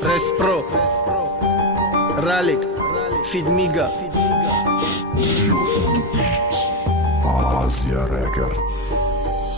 Respro Ralik Fidmiga Asia Record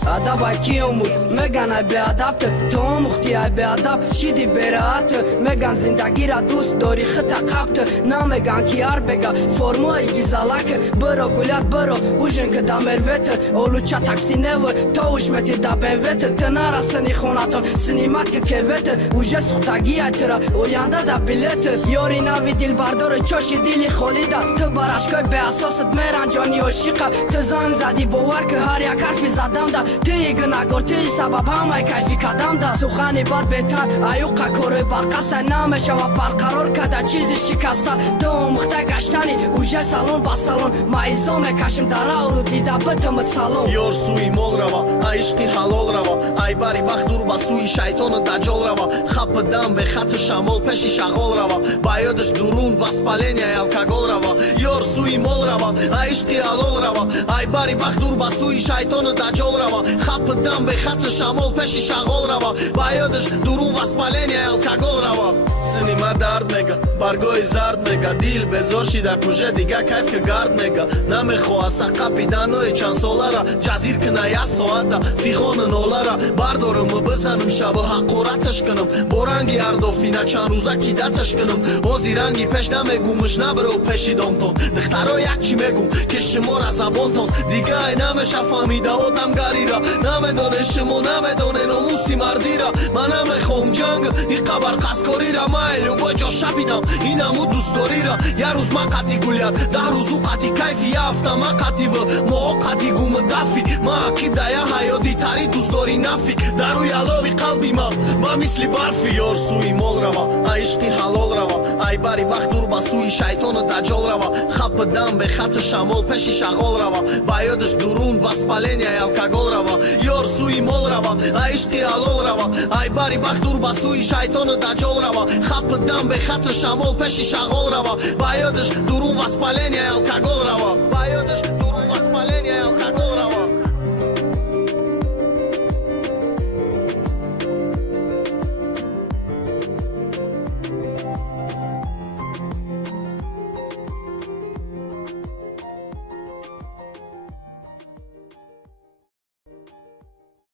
Adab akiyomuz megan ay beadab تو مختی ay beadab شیدی برات megan زندگیرا دوست داری خطا قبط نامگان کیار بگا فرمای گیزالک برو گولات برو وژن که دامروت اولوچا تاکسی نو تو وشمتی دا بنوت تنارا سنی خوناتون سنیمات که کوت وژه سختگی اترا اوینده دا بلیت یوری ناوی دیل باردار چوشی دیلی خولیدا تو براشکای به اساست مرانجانی و شیقا تو زن زدی باور که هر یک حرفی زدم دا تی گناهکار تی سبب همه کیفی کدام دا سخنی بد بهتر ایوقا کوره برقصه نمیشه و برقرار کده چیزی شکسته تو مخته گشتنی وژه سالون با سالون ما ایزام کشم داره رو دیده بتمت سالون یور سوی مول روا عشقی حلال روا ای باری بخدور با سوی شیطان دجال روا خپ دم به خط شمال پشی شغال روا بایدش درون واسپالینیا الکاگول روا یور سوی مول روا عشقی حلال روا ای باری بخدور با سوی شیطان دجال روا خپ دم به خط شمال پشی شغال روا بایدش درون واسپالینیا الکاگول روا سینما درد میگه برگوی زرد میگه دیل بزار شیده کجه دیگه کیف که گرد میگه نمیخواه سقا پیدانوی چند سولارا جزیر کنه یا سواده فیغان نولارا بردارم بزنم شب حقورتش کنم بورنگی اردوفینه چند روزه کیدتش کنم اوزی رنگی پش نمیگومش نبرو پشی دومتون دخترا یک چی میگوم که شما را زبانتون دیگه ای نمیشه فهمیده آدم گری را نمیدونه شما نمیدونه نموسی مردی را من نمیخوام جنگ ای قبر قسکاری را مایلو با جا شپیدم اینمو دوست داری را یه روز ما قطی گولیت 10 روز او قطی کیفی یه هفته ما قطی و ما قطی گوم دفی ما اکید دیا حیادی تری دوست داری نفی دروی علاوی قلبی ما مثل برفی یار سوی مال روا عشقی حلال روا ای باری بخدور با سوی شیطان دجال روا خپ دم به خط شمال پشی شغال روا بایدش درون واسپالینیا الکاگول روا یار سوی مال روا عشقی حلال روا ای باری بخدور با سوی شیطان دجال روا خپ دم به خط شمال پشی شغال روا بایدش درون واسپالینیا